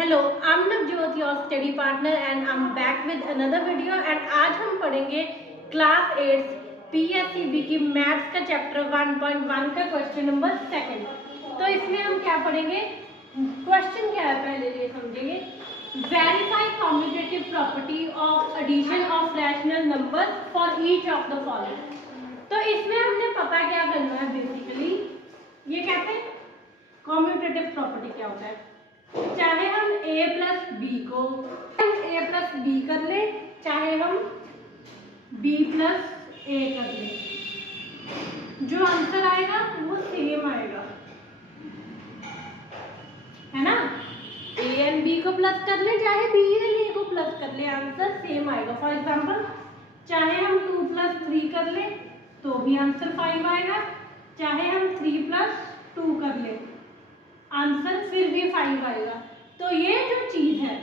Hello, I am Navjot, your study partner and I am back with another video. And आज हम पढ़ेंगे class 8 PSEB की maths का chapter 1.1 का क्वेश्चन नंबर 2। तो इसमें हम क्या पढ़ेंगे, क्वेश्चन क्या है पहले ये समझेंगे। Verify commutative property of addition of rational number for each of the following. तो इसमें हमने पता क्या करना है, बेसिकली ये कहते हैं कॉम्यूटेटिव प्रॉपर्टी क्या होता है। चाहे हम a प्लस बी को a प्लस बी कर ले, चाहे हम b प्लस a कर ले, जो आंसर आएगा वो सेम आएगा, है ना। a एंड b को प्लस कर ले, चाहे b एंड a को प्लस कर ले, आंसर सेम आएगा। फॉर एग्जांपल, चाहे हम 2 प्लस 3 कर ले तो भी आंसर 5 आएगा, चाहे हम 3 प्लस 2 कर ले आंसर फिर भी 5 आएगा। तो ये जो चीज है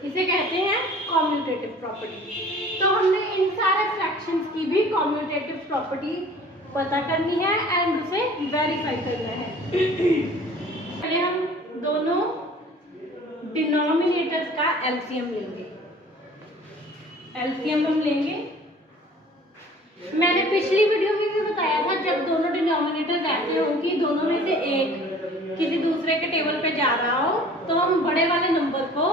इसे कहते हैं कॉम्यूटेटिव प्रॉपर्टी। तो हमने इन सारे फ्रैक्शंस की भी कॉम्यूटेटिव प्रॉपर्टी पता करनी है एंड उसे वेरीफाई करना है। पहले हम दोनों डिनोमिनेटर्स का एलसीएम लेंगे। एलसीएम हम लेंगे, मैंने पिछली वीडियो में भी बताया था, जब दोनों डिनोमिनेटर ऐसे हो कि दोनों में से एक किसी दूसरे के टेबल पे जा रहा हो तो हम बड़े वाले नंबर को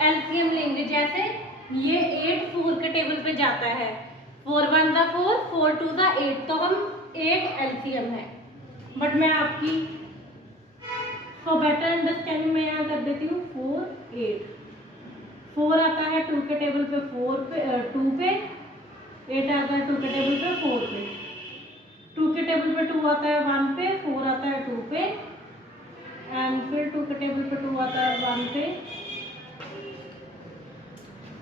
एलसीएम लेंगे। जैसे ये 8 4 के टेबल पे जाता है, 4 1 दा 4, 4 2 दा 8, तो हम 8 एलसीएम है। बट मैं आपकी फॉर बेटर अंडरस्टैंडिंग में यहाँ कर देती हूँ 4 8। 4 आता है 2 के टेबल पे 4 पे 2 पे, 8 आता है 2 के टेबल पे 4 पे, 2 के टेबल पे 2 आता है 1 पे, 4 आता है 2 पे, एंड फिर 2 के टेबल पे 2 आता है 1 पे।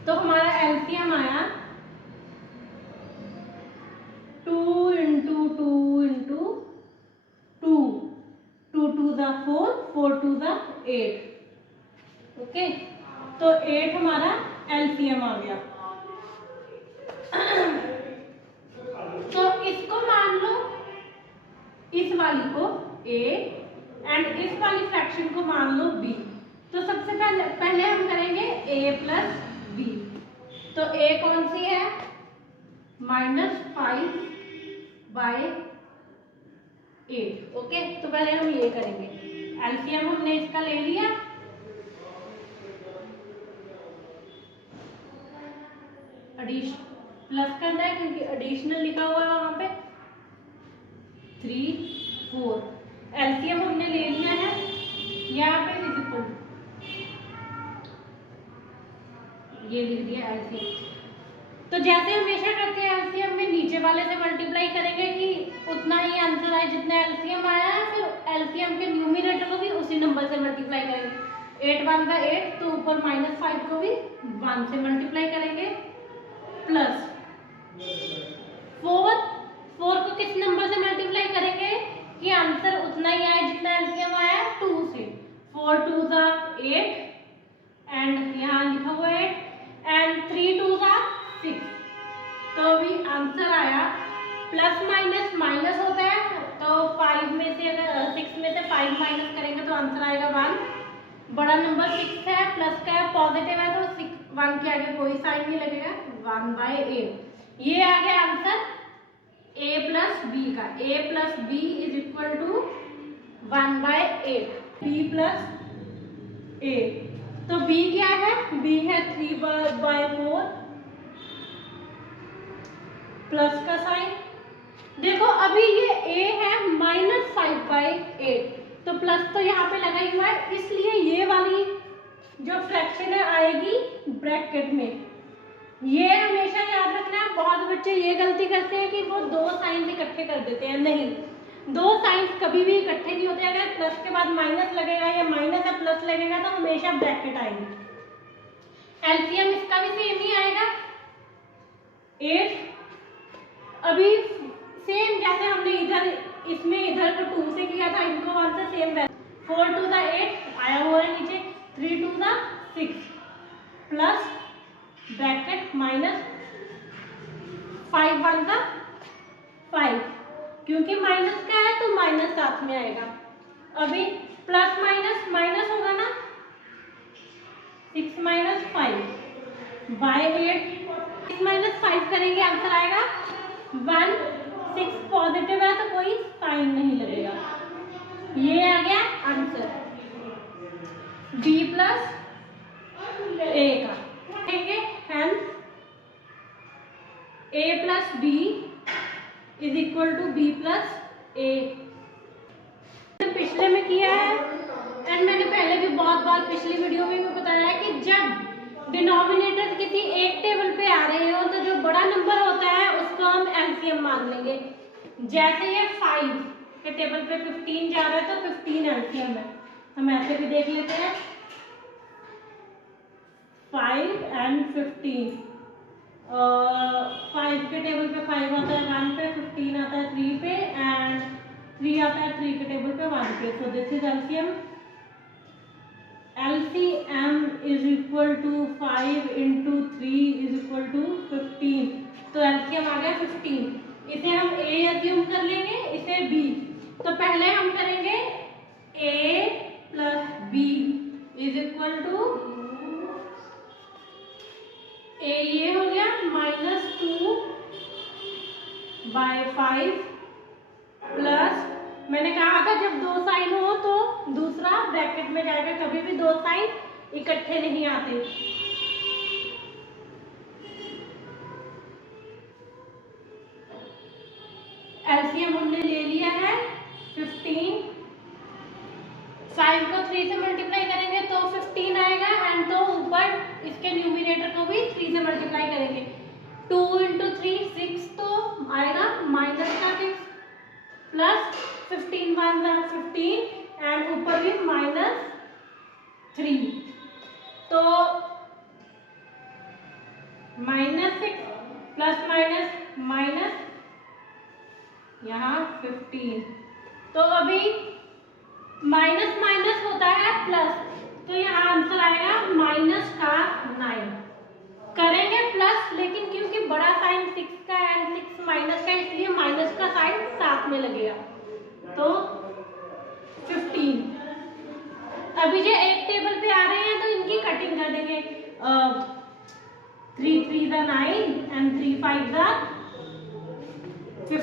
तो हमारा एलसीएम आया 2 इंटू 2 इंटू 2, 2 2 दा 4, 4 2 दा 8। ओके, तो 8 हमारा एलसीएम आ गया। तो इसको मान लो, इस वाली को a एंड इस वाली फ्रैक्शन को मान लो b। तो सबसे पहले हम करेंगे a प्लस b। तो a कौन सी है, -5/8। ओके, तो पहले हम ये करेंगे। एलसीएम हमने इसका ले लिया, प्लस करना है क्योंकि एडिशनल लिखा हुआ है वहां पे। 3 4 एलसीएम हमने ले लिया है, यहाँ पे इक्वल ये लिख दिया एलसीएम। तो जैसे हमेशा करते हैं एलसीएम में नीचे वाले से मल्टीप्लाई करेंगे कि उतना ही आंसर आए जितना एलसीएम आया है, फिर एलसीएम के न्यूमरेटर को भी उसी नंबर से मल्टीप्लाई करेंगे। 8 1 का 8, तो ऊपर -5 को भी 1 से मल्टीप्लाई करेंगे, प्लस 4 को किस नंबर से मल्टीप्लाई करेंगे कि आंसर उतना ही आए जितना एलसीएम आया 2 से। 4 2 दा 8 एंड यहाँ लिखा हुआ है 8 एंड 3 2 दा 6। तो भी आंसर आया, प्लस माइनस माइनस होता है, तो 5 में से अगर 6 में से 5 माइनस करेंगे तो आंसर आएगा 1। बड़ा नंबर 6 है, प्लस का है, पॉजिटिव है, तो 1 के आगे कोई साइन नहीं लगेगा, 1/8। ये आ गया आंसर a प्लस बी का। a plus b is equal to 1/8, b plus a। तो b क्या है, b है 3/4 प्लस का साइन। देखो अभी ये a है -5/8, तो प्लस तो यहाँ पे लगा ही हुआ है, इसलिए ये वाली जो फ्रैक्शन है आएगी ब्रैकेट में। ये हमेशा याद रखना है, बहुत बच्चे ये गलती करते हैं कि वो 2 साइंस इकट्ठे कर देते हैं। नहीं, 2 साइंस कभी भी इकट्ठे नहीं होते। अगर प्लस के बाद माइनस लगेगा या माइनस या प्लस लगेगा तो हमेशा ब्रैकेट आएगी। एलसीएम इसका भी सेम ही आएगा 8। अभी सेम जैसे हमने इधर इसमें इधर को 2 से किया था, इनको आंसर सेम 4 2 दा 8 आया हुआ है नीचे, 3 2 दा 6 प्लस ब्रैकेट माइनस 5 1 का 5, क्योंकि माइनस का है तो माइनस साथ में आएगा। अभी प्लस माइनस माइनस होगा ना, बाय 8, 6 माइनस 5 करेंगे आंसर आएगा 1। 6 पॉजिटिव है तो कोई साइन नहीं लगेगा। ये आ गया आंसर b प्लस a का। देखेंगे hence a plus b is equal to b plus a। पिछले में किया है एंड मैंने पहले भी बहुत बार पिछली वीडियो में भी बताया है कि जब डिनोमिनेटर किसी एक टेबल पे आ रहे हो तो जो बड़ा नंबर होता है उसको हम एलसीएम मान लेंगे। जैसे ये 5 के टेबल पे 15 जा रहा है तो 15 एलसीएम है। हम ऐसे भी देख लेते हैं 5 एंड 15। 5 के टेबल पे 5 आता है 1 पे, 15 आता है 3 पे एंड 3 आता है 3 के टेबल पे 1 पे। So this is LCM. LCM is equal to 5 into 3 is equal to 15। तो LCM आ गया 15। इसे हम A assume कर लेंगे, इसे B। तो पहले हम करेंगे A plus B is equal to A ये हो गया -2 by 5 प्लस मैंने कहा था जब दो साइन हो तो दूसरा ब्रैकेट में जाएगा, कभी भी दो साइन इकट्ठे नहीं आते। एलसीएम हमने ले लिया है 15। 5 को 3 से मल्टीप्लाई करेंगे तो 15 आएगा एंड तो ऊपर इसके न्यूमरेटर को भी 3 से मल्टीप्लाई करेंगे। 2 into 3 6 तो आएगा माइनस का 6 प्लस 15 1 15 एंड ऊपर भी -3। तो -6 प्लस माइनस माइनस यहाँ 15। तो अभी माइनस माइनस होता है प्लस, तो यहाँ आंसर आएगा माइनस का 9। करेंगे प्लस लेकिन क्योंकि बड़ा साइन 6 का एंड 6 माइनस का इसलिए माइनस का साइन साथ में लगेगा। तो 15। अभी जो एक टेबल पे आ रहे हैं तो इनकी कटिंग कर देंगे। 3 3 9 एंड 3 5 15। तो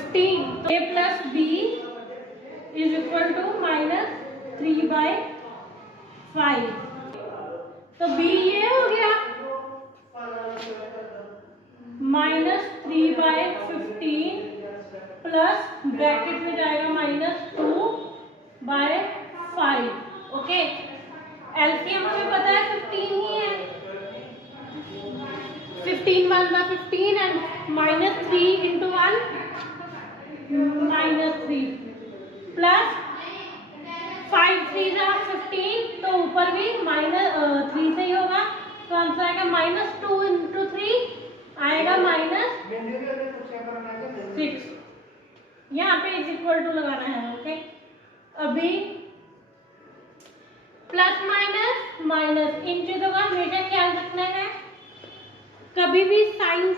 a plus b is equal to -3 by 5। तो b ये हो गया -3 by 15 प्लस ब्रैकेट में जाएगा -2 by 5। ओके, एलसीएम हमें पता है 15 ही है। 15 1 का 15 एंड -3 into 1 -3 प्लस 5 3 का 15 तो ऊपर भी -3 से ही होगा। तो आंसर आएगा -2 into 3 आएगा -6। यहाँ पे इज इक्वल टू लगाना है। ओके, अभी प्लस माइनस माइनस इन चीजों का हमेशा ख्याल रखना है। कभी भी साइंस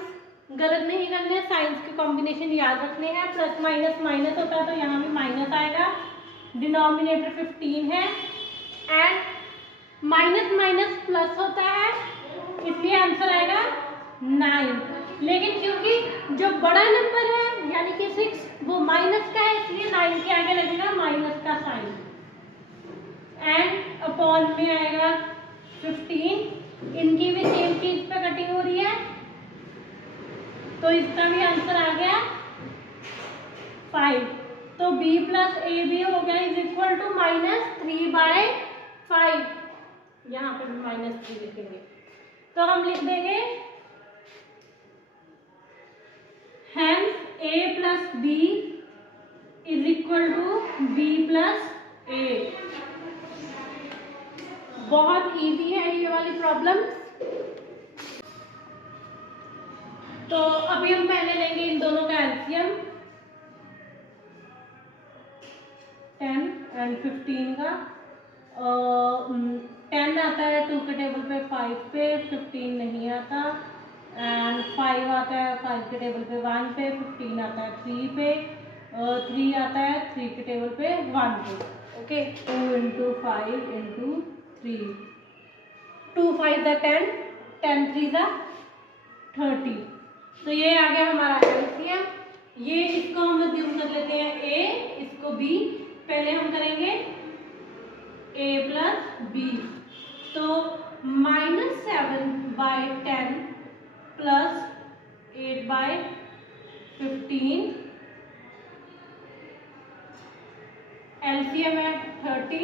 गलत नहीं करने, साइंस के कॉम्बिनेशन याद रखने हैं। प्लस माइनस माइनस होता है तो यहाँ भी माइनस आएगा। डिनोमिनेटर 15 है एंड माइनस माइनस प्लस होता है इसलिए आंसर आएगा 9। लेकिन क्योंकि जो बड़ा नंबर है यानी कि 6 वो माइनस का है इसलिए 9 के आगे लगेगा माइनस का साइन एंड अपॉन में आएगा 15। इनकी भी सेम चीज पे कटिंग हो रही है तो इसका भी आंसर आ गया 5। तो b प्लस ए भी हो गया इज इक्वल टू -3 by 5। यहाँ पे भी -3 लिखेंगे तो हम लिख देंगे hence a plus b is equal to b plus a। बहुत इजी है ये वाली प्रॉब्लम। तो अभी हम पहले लेंगे इन दोनों का एलसीएम 10 एंड 15 का। 10 आता है 2 के टेबल पे 5 पे, 15 नहीं आता एंड 5 आता है 5 के टेबल पे 1 पे, 15 आता है 3 पे, 3 आता है 3 के टेबल पे 1 पे। Okay, 2 into 5 into 3, 2 5 10, 10 3 10 30। तो ये आ गया हमारा एलसीएम। ये इसको हम अज्यूम कर लेते हैं ए, इसको बी। पहले हम करेंगे ए प्लस बी, तो -7/10 प्लस 8/15, एलसीएम है 30।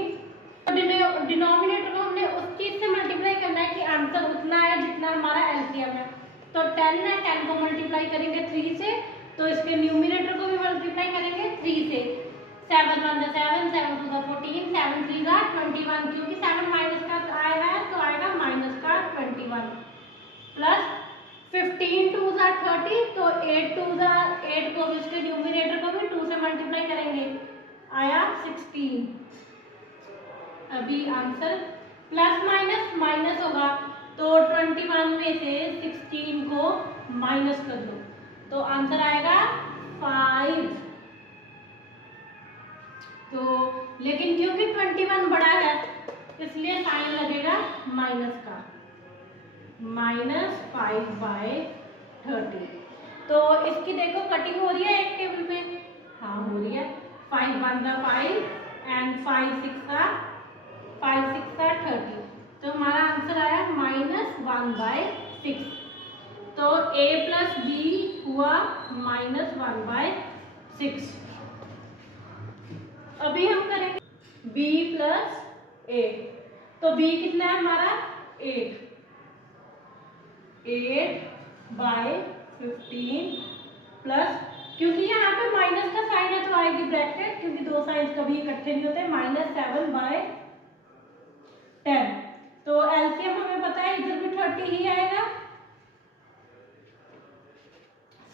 डिनोमिनेटर को हमने उस चीज से मल्टीप्लाई करना है कि आंसर उतना है जितना हमारा एलसीएम है। तो 10 है, 10 को मल्टीप्लाई करेंगे 3 से, तो इसके न्यूमिनेटर को भी मल्टीप्लाई करेंगे 3 से। 7 1 7, 7 2 14, 7 3 21, क्योंकि 7 माइनस का आया है तो आएगा माइनस का 21, प्लस 15 2 30, तो 8 2 8 को भी इसके न्यूमिनेटर को भी 2 से मल्टीप्लाई करेंगे, आया 16। अभी आंसर प्लस माइनस माइनस होगा, तो 21 में से 16 को माइनस कर दो, तो आंसर आएगा 5। तो लेकिन क्योंकि 21 बड़ा है इसलिए साइन लगेगा माइनस का, -5/30। तो इसकी देखो कटिंग हो रही है एक टेबल में, हाँ हो रही है। 5 1 5 एंड 5 6 30, तो हमारा आंसर आया -1/6। तो a प्लस बी हुआ -1/6। अभी हम करेंगे b प्लस a, तो b कितना है हमारा 8/15 प्लस, क्योंकि यहाँ पे माइनस का साइन है तो आएगी ब्रैकेट, क्योंकि दो साइंस कभी इकट्ठे नहीं होते, -7/10। तो एलसीएम हमें पता है इधर भी 30 ही आएगा।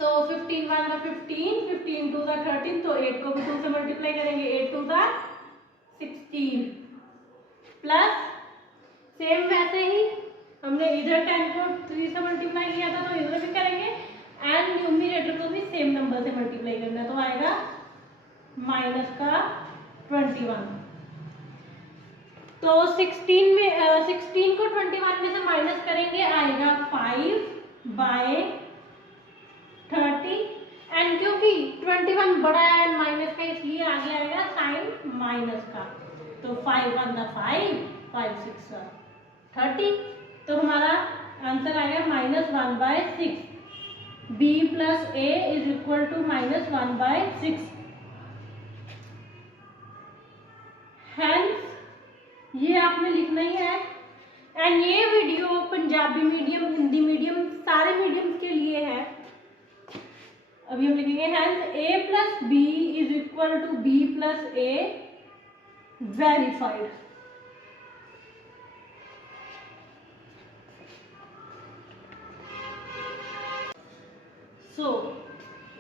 सो 15 1 15, 15 2 13, तो 8 को भी 2 से मल्टीप्लाई करेंगे, 8 2 16, प्लस सेम वैसे ही हमने इधर 10 को 3 से मल्टीप्लाई किया था तो इधर भी करेंगे, एंड न्यूमिनेटर को भी सेम नंबर से मल्टीप्लाई करना, तो आएगा माइनस का 21। तो 16 को 21 में से माइनस करेंगे, आएगा 5/30, एंड क्योंकि 21 बड़ा है माइनस का इसलिए आगे आएगा साइन माइनस का, तो 5 1 5, 5 6 30, तो हमारा आंसर आएगा -1/6। b plus a is equal to -1/6। Hence ये आपने लिखना ही है। एंड ये video Punjabi medium, Hindi medium, सारे मीडियम के लिए है। अभी हम लिखेंगे hence a plus b is equal to b plus a verified.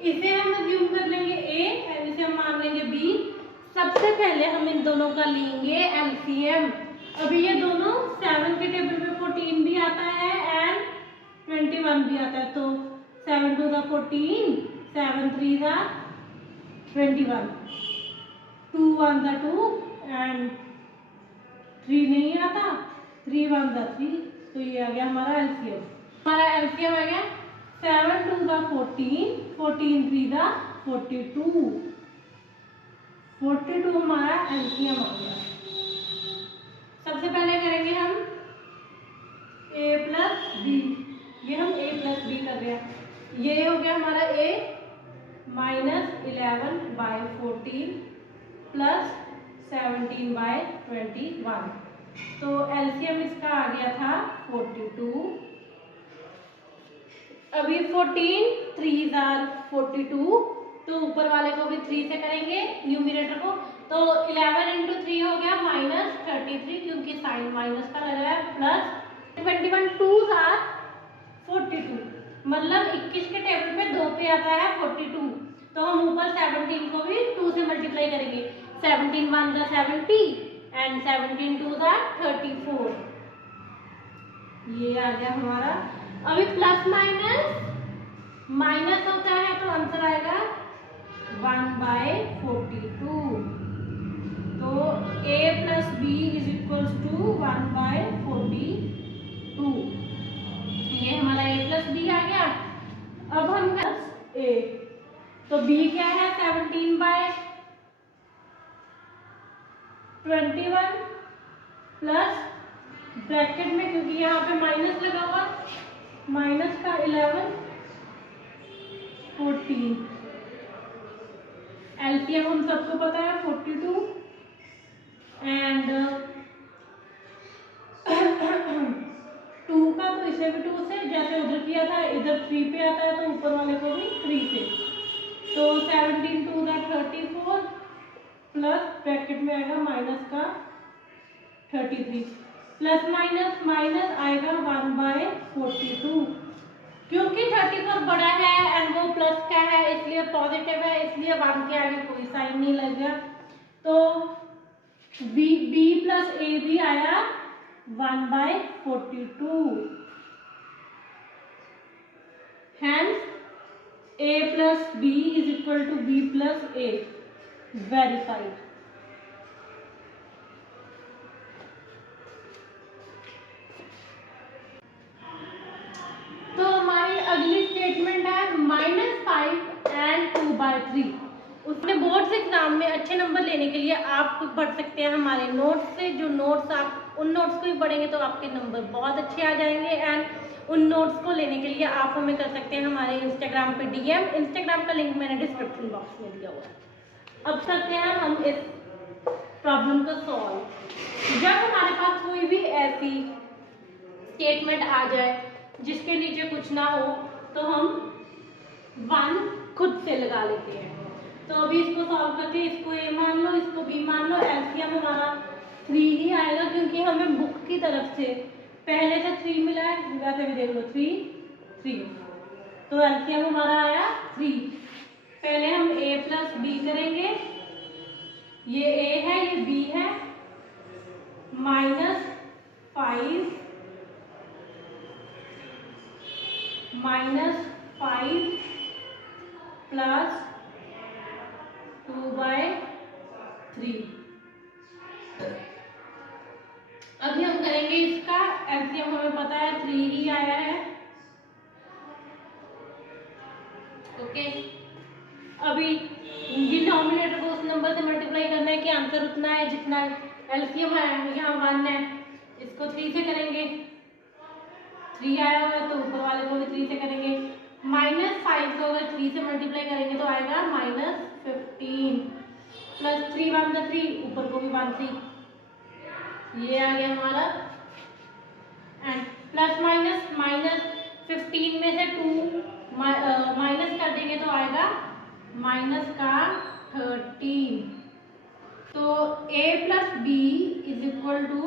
इसे हम अज्यूम कर लेंगे a एंड इसे हम मान लेंगे b। सबसे पहले हम इन दोनों का लेंगे एलसीएम। अभी ये दोनों 7 के टेबल पे 14 भी आता है एंड 21 भी आता है, तो 7 2 14, 7 3 21, 2 1 2 एंड 3 नहीं आता, 3 1 3, तो ये आ गया हमारा एलसीएम। हमारा एलसीएम आ गया 7 2 14, 14 3 42, 42 हमारा एलसीएम आ गया। सबसे पहले करेंगे हम a प्लस बी, ये हम a प्लस बी कर रहे हैं। ये हो गया हमारा a -11/14 प्लस 17/21, तो एलसीएम इसका आ गया था 42। अभी 14 3 42, तो ऊपर वाले को भी 3 से करेंगे न्यूमिनेटर को, तो 11 × 3 हो गया -33, क्योंकि साइन माइनस का लग रहा है, प्लस 21 2 42, मतलब 21 के टेबल पे 2 पे आता है 42, तो हम ऊपर 17 को भी 2 से मल्टीप्लाई करेंगे, 17 1 70 एंड 17 2 34, ये आ गया हमारा। अभी प्लस माइनस होता है तो आंसर आएगा 1/42, तो a plus b is equals to 1/42, ये हमारा a प्लस बी आ गया। 21 प्लस ब्रैकेट में, क्योंकि यहाँ पे माइनस लगा हुआ, माइनस का 11 14। एलसीएम हम सबको पता है 42 एंड 2 का, तो इसे भी 2 से, जैसे उधर किया था इधर 3 पे आता है तो ऊपर वाले को भी 3 से। तो 17 2 का 34 प्लस ब्रैकेट में आएगा माइनस का 33, प्लस माइनस माइनस आएगा 1/42, क्योंकि 34 बड़ा है एंड वो प्लस का है इसलिए पॉजिटिव है, इसलिए 1 के आगे कोई साइन नहीं लगेगा। तो बी प्लस ए भी आया 1/42, hence a plus b is equal to b plus a, verified। तो हमारी अगली स्टेटमेंट है -5 एंड 2/3। उसने बोर्ड्स एग्जाम में अच्छे नंबर लेने के लिए आप पढ़ सकते हैं हमारे नोट्स से। जो नोट्स आप उन नोट्स को भी पढ़ेंगे तो आपके नंबर बहुत अच्छे आ जाएंगे। एंड उन नोट्स को लेने के लिए आप हमें कर सकते हैं हमारे इंस्टाग्राम पे डीएम। इंस्टाग्राम का लिंक मैंने डिस्क्रिप्शन बॉक्स में दिया हुआ है। अब करते हैं हम इस प्रॉब्लम को सॉल्व। जब हमारे पास कोई भी ऐसी स्टेटमेंट आ जाए जिसके नीचे कुछ ना हो तो हम 1 खुद से लगा लेते हैं। तो अभी इसको सॉल्व करके इसको ए मान लो, इसको बी मान लो। एलसीएम हमारा 3 ही आएगा क्योंकि हमें बुक की तरफ से पहले से 3 मिला है, वैसे भी देख लो 3 तो एलसीएम हमारा आया 3। पहले हम ए प्लस बी करेंगे, ये ए है ये बी है, -5 प्लस 2/3। अभी हम करेंगे इसका एलसीएम, हमें पता है 3 ही आया है। ओके, अभी डिनोमिनेटर को उस नंबर से मल्टीप्लाई करना है कि आंसर उतना है जितना एलसीएम है। यहाँ 1 है, इसको 3 से करेंगे, 3 आया हुआ है तो ऊपर वाले को भी 3 से करेंगे। -5 को अगर 3 से मल्टीप्लाई करेंगे तो आएगा -15 प्लस 3 1 3, ऊपर को भी 1 3, ये आ गया हमारा। एंड प्लस माइनस -15 में से 2 माइनस कर देंगे तो आएगा माइनस का 13। तो a plus b is equal to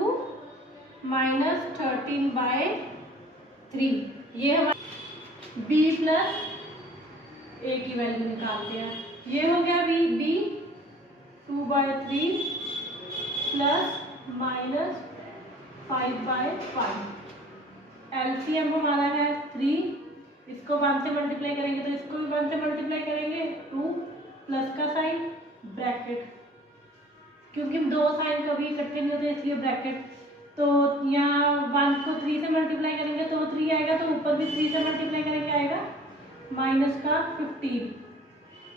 -13/3। ये हमारा b प्लस a की वैल्यू निकालते हैं। ये हो गया b 2/3 प्लस -5/5। एलसीएम हमारा है 3, इसको 1 से मल्टीप्लाई करेंगे तो इसको भी 1 से मल्टीप्लाई करेंगे, 2 प्लस का साइन ब्रैकेट, क्योंकि 2 साइन कभी इकट्ठे नहीं होते इसलिए ब्रैकेट। तो यहाँ 1 को 3 से मल्टीप्लाई करेंगे तो 3 आएगा, तो ऊपर भी 3 से मल्टीप्लाई करेंगे आएगा माइनस का 15,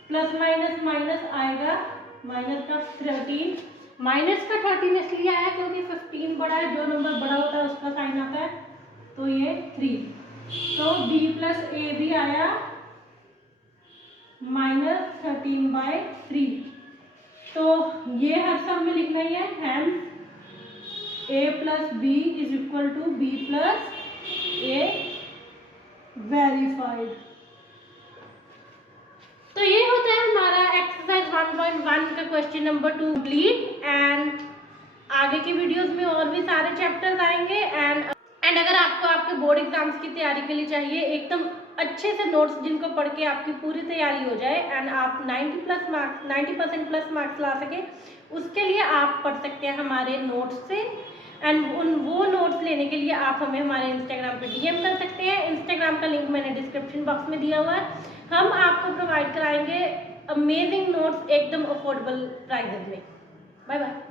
प्लस माइनस माइनस आएगा माइनस का 13। माइनस का 13 इसलिए आया क्योंकि 15 बड़ा है, जो नंबर बड़ा होता है उसका साइन आता है, तो ये 3। तो b प्लस ए भी आया -13/3। तो ये हर सब में लिखना ही है, hence a plus b is equal to b plus a, verified. तो ये होता है हमारा एक्सरसाइज 1.1 का क्वेश्चन नंबर 2 कंप्लीट। एंड आगे की वीडियोस में और भी सारे चैप्टर्स आएंगे। एंड अगर आपको आपके बोर्ड एग्जाम्स की तैयारी के लिए चाहिए एकदम अच्छे से नोट्स जिनको पढ़ के आपकी पूरी तैयारी हो जाए एंड आप 90% प्लस मार्क्स ला सके, उसके लिए आप पढ़ सकते हैं हमारे नोट्स से। एंड वो नोट्स लेने के लिए आप हमें हमारे इंस्टाग्राम पे डीएम कर सकते हैं। इंस्टाग्राम का लिंक मैंने डिस्क्रिप्शन बॉक्स में दिया हुआ है। हम आपको प्रोवाइड कराएंगे अमेजिंग नोट्स एकदम अफोर्डेबल प्राइजेस में। Bye bye.